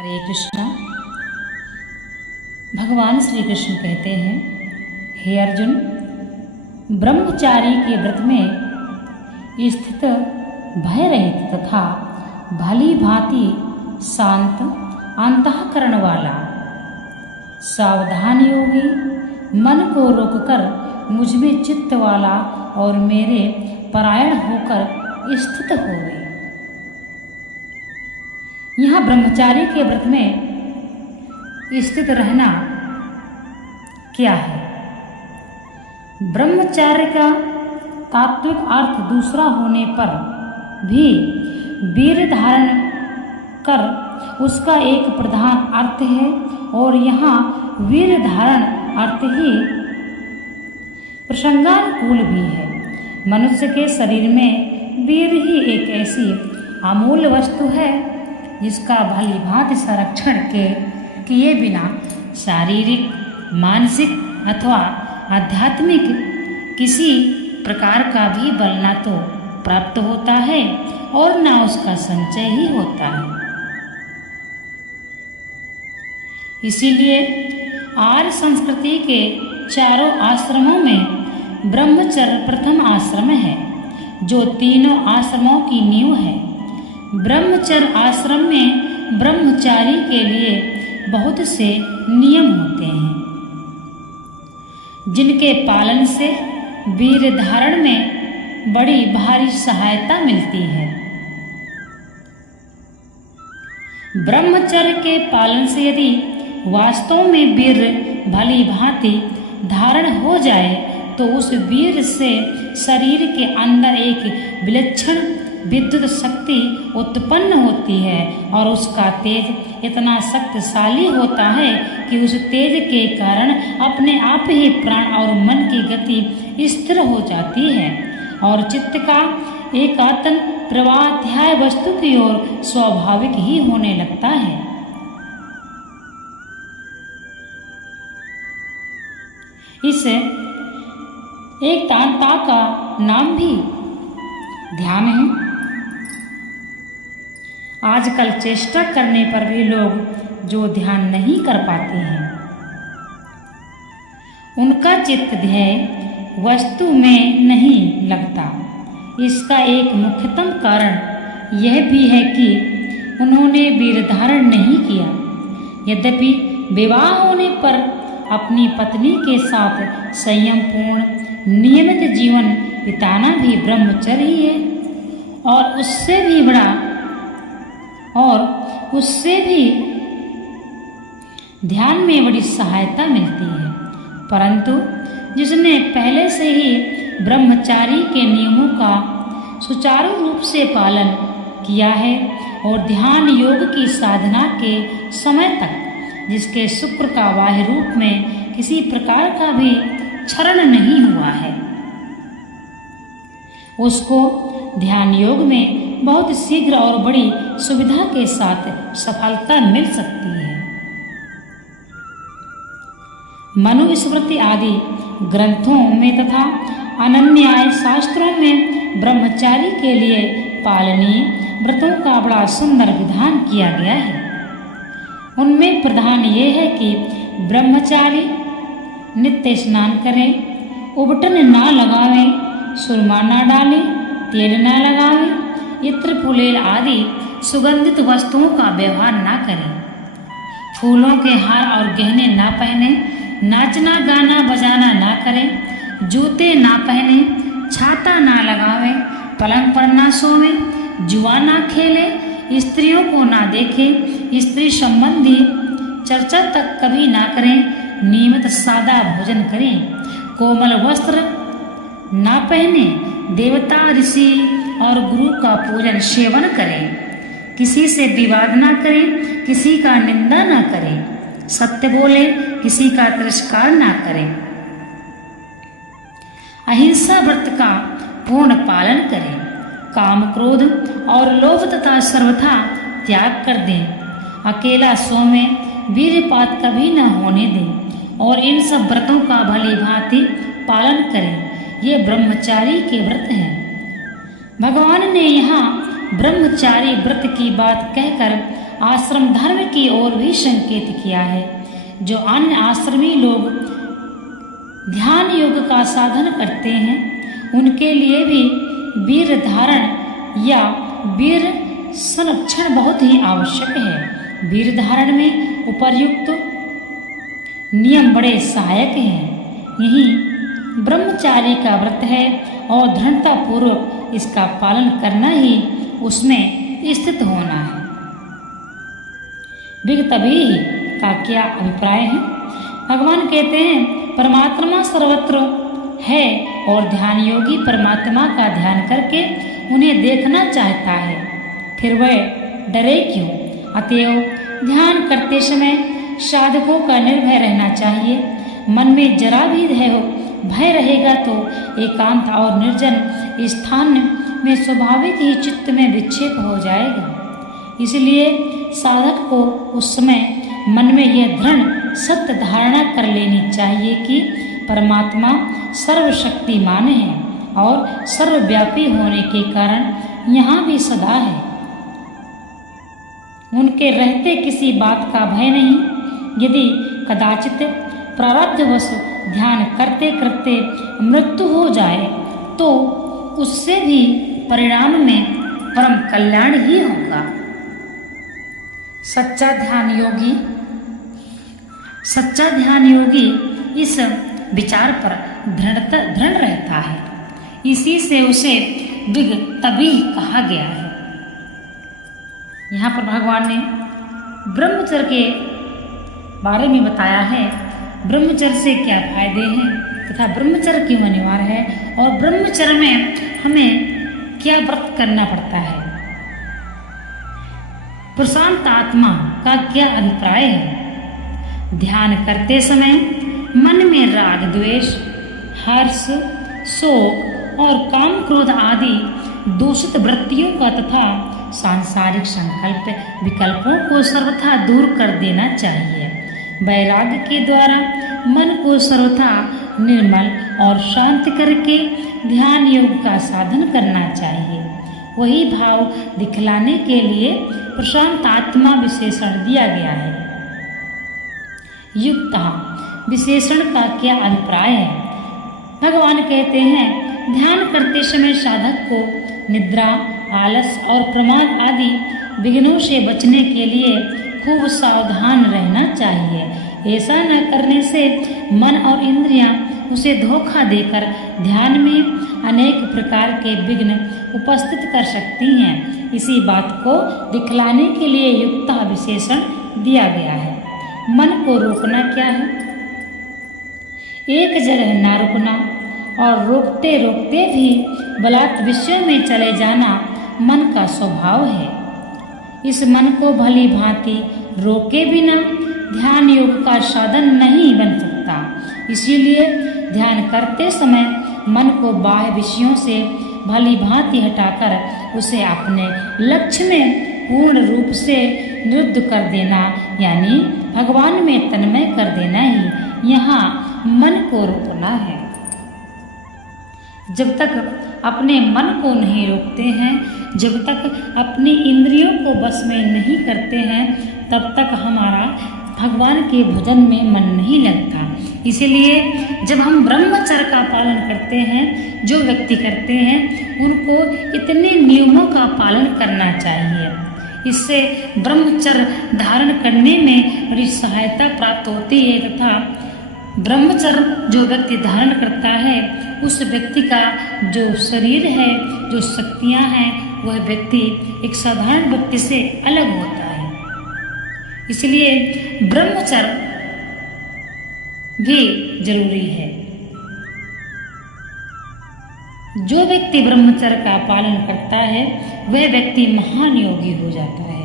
हरे कृष्णा। भगवान श्री कृष्ण कहते हैं, हे अर्जुन, ब्रह्मचारी के व्रत में स्थित भय रहित तथा भली भांति शांत अंतःकरण वाला सावधान योगी मन को रोककर मुझमें चित्त वाला और मेरे परायण होकर स्थित होवे। यहाँ ब्रह्मचारी के व्रत में स्थित रहना क्या है? ब्रह्मचर्य का तात्विक अर्थ दूसरा होने पर भी वीर धारण कर उसका एक प्रधान अर्थ है, और यहाँ वीर धारण अर्थ ही प्रसंगानुकूल भी है। मनुष्य के शरीर में वीर ही एक ऐसी अमूल्य वस्तु है जिसका भली भांति संरक्षण किए बिना शारीरिक, मानसिक अथवा आध्यात्मिक किसी प्रकार का भी बल न तो प्राप्त होता है और न उसका संचय ही होता है। इसीलिए आर्य संस्कृति के चारों आश्रमों में ब्रह्मचर्य प्रथम आश्रम है, जो तीनों आश्रमों की नींव है। ब्रह्मचर्य आश्रम में ब्रह्मचारी के लिए बहुत से नियम होते हैं, जिनके पालन से वीर धारण में बड़ी भारी सहायता मिलती है। ब्रह्मचर्य के पालन से यदि वास्तव में वीर भली भांति धारण हो जाए तो उस वीर से शरीर के अंदर एक विलक्षण विद्युत शक्ति उत्पन्न होती है और उसका तेज इतना शक्तिशाली होता है कि उस तेज के कारण अपने आप ही प्राण और मन की गति स्थिर हो जाती है और चित्त का एकात्म प्रवाह ध्याय वस्तु की ओर स्वाभाविक ही होने लगता है। इस एकतांता का नाम भी ध्यान है। आजकल चेष्टा करने पर भी लोग जो ध्यान नहीं कर पाते हैं, उनका चित्त ध्येय वस्तु में नहीं लगता। इसका एक मुख्यतम कारण यह भी है कि उन्होंने वीर धारण नहीं किया। यद्यपि विवाह होने पर अपनी पत्नी के साथ संयमपूर्ण नियमित जीवन बिताना भी ब्रह्मचर्य ही है और उससे भी ध्यान में बड़ी सहायता मिलती है। परंतु जिसने पहले से ही ब्रह्मचारी के नियमों का सुचारू रूप से पालन किया है और ध्यान योग की साधना के समय तक जिसके शुक्र का बाह्य रूप में किसी प्रकार का भी क्षरण नहीं हुआ है, उसको ध्यान योग में बहुत शीघ्र और बड़ी सुविधा के साथ सफलता मिल सकती है। मनुस्मृति आदि ग्रंथों में तथा अनन्याय शास्त्रों में ब्रह्मचारी के लिए पालनीय व्रतों का बड़ा सुंदर विधान किया गया है। उनमें प्रधान ये है कि ब्रह्मचारी नित्य स्नान करें, उबटन ना लगावें, सुरमा ना डालें, तेल ना लगावें, इत्र फुलेल आदि सुगंधित वस्तुओं का व्यवहार ना करें, फूलों के हार और गहने ना पहने, नाचना गाना बजाना ना करें, जूते ना पहने, छाता ना लगावें, पलंग पर ना सोवें, जुआ ना खेलें, स्त्रियों को ना देखें, स्त्री संबंधी चर्चा तक कभी ना करें, नियमित सादा भोजन करें, कोमल वस्त्र ना पहने, देवता ऋषि और गुरु का पूजन सेवन करें, किसी से विवाद ना करें, किसी का निंदा ना करें, सत्य बोले, किसी का तिरस्कार ना करें, अहिंसा व्रत का पूर्ण पालन करें, काम क्रोध और लोभ तथा सर्वथा त्याग कर दें, अकेला सोवें, वीर्यपात कभी न होने दें और इन सब व्रतों का भली भांति पालन करें। ये ब्रह्मचारी के व्रत हैं। भगवान ने यहाँ ब्रह्मचारी व्रत की बात कहकर आश्रम धर्म की ओर भी संकेत किया है। जो अन्य आश्रमी लोग ध्यान योग का साधन करते हैं उनके लिए भी वीर धारण या वीर संरक्षण बहुत ही आवश्यक है। वीर धारण में उपर्युक्त नियम बड़े सहायक हैं। यही ब्रह्मचारी का व्रत है और दृढ़ता पूर्वक इसका पालन करना ही उसमें स्थित होना है। विगतभी का क्या अभिप्राय है? भगवान कहते हैं परमात्मा सर्वत्र है और ध्यान योगी परमात्मा का ध्यान करके उन्हें देखना चाहता है, फिर वह डरे क्यों? अतएव ध्यान करते समय साधकों का निर्भय रहना चाहिए। मन में जरा भी भय रहेगा तो एकांत और निर्जन स्थान में स्वाभाविक ही चित्त में विक्षेप हो जाएगा। इसलिए साधक को उस समय मन में यह दृढ़ सत्य धारणा कर लेनी चाहिए कि परमात्मा सर्वशक्तिमान है और सर्वव्यापी होने के कारण यहाँ भी सदा है। उनके रहते किसी बात का भय नहीं। यदि कदाचित प्रारब्धवश ध्यान करते करते मृत्यु हो जाए तो उससे भी परिणाम में परम कल्याण ही होगा। सच्चा ध्यान योगी इस विचार पर दृढ़ रहता है। इसी से उसे विग तभी कहा गया है। यहाँ पर भगवान ने ब्रह्मचर्य के बारे में बताया है। ब्रह्मचर्य से क्या फायदे हैं तथा ब्रह्मचर्य क्यों अनिवार्य है और ब्रह्मचर्य में हमें क्या व्रत करना पड़ता है। प्रशांत आत्मा का क्या अभिप्राय है? ध्यान करते समय मन में राग द्वेष, हर्ष, शोक और काम क्रोध आदि दूषित वृत्तियों का तथा सांसारिक संकल्प विकल्पों को सर्वथा दूर कर देना चाहिए। वैराग्य के द्वारा मन को सर्वथा निर्मल और शांत करके ध्यान योग का साधन करना चाहिए। वही भाव दिखलाने के लिए प्रशांत आत्मा विशेषण दिया गया है। युक्ता विशेषण का क्या अभिप्राय है? भगवान कहते हैं ध्यान करते समय साधक को निद्रा, आलस और प्रमाद आदि विघ्नों से बचने के लिए खूब सावधान रहना चाहिए। ऐसा न करने से मन और इंद्रियां उसे धोखा देकर ध्यान में अनेक प्रकार के विघ्न उपस्थित कर सकती हैं। इसी बात को दिखलाने के लिए युक्ता विशेषण दिया गया है। मन को रोकना क्या है? एक जगह ना रुकना और रोकते रोकते भी बलात् विषयों में चले जाना मन का स्वभाव है। इस मन को भली भांति रोके बिना ध्यान योग का साधन नहीं बन सकता। इसीलिए ध्यान करते समय मन को बाह्य विषयों से भली भांति हटाकर उसे अपने लक्ष्य में पूर्ण रूप से निरुद्ध कर देना यानी भगवान में तन्मय कर देना ही यहाँ मन को रोकना है। जब तक अपने मन को नहीं रोकते हैं, जब तक अपनी इंद्रियों को बस में नहीं करते हैं, तब तक हमारा भगवान के भजन में मन नहीं लगता। इसलिए जब हम ब्रह्मचर्य का पालन करते हैं, जो व्यक्ति करते हैं, उनको इतने नियमों का पालन करना चाहिए। इससे ब्रह्मचर्य धारण करने में बड़ी सहायता प्राप्त होती है तथा ब्रह्मचर्य जो व्यक्ति धारण करता है उस व्यक्ति का जो शरीर है, जो शक्तियां हैं, वह व्यक्ति एक साधारण व्यक्ति से अलग होता है। इसलिए ब्रह्मचर्य भी जरूरी है। जो व्यक्ति ब्रह्मचर्य का पालन करता है वह व्यक्ति महान योगी हो जाता है।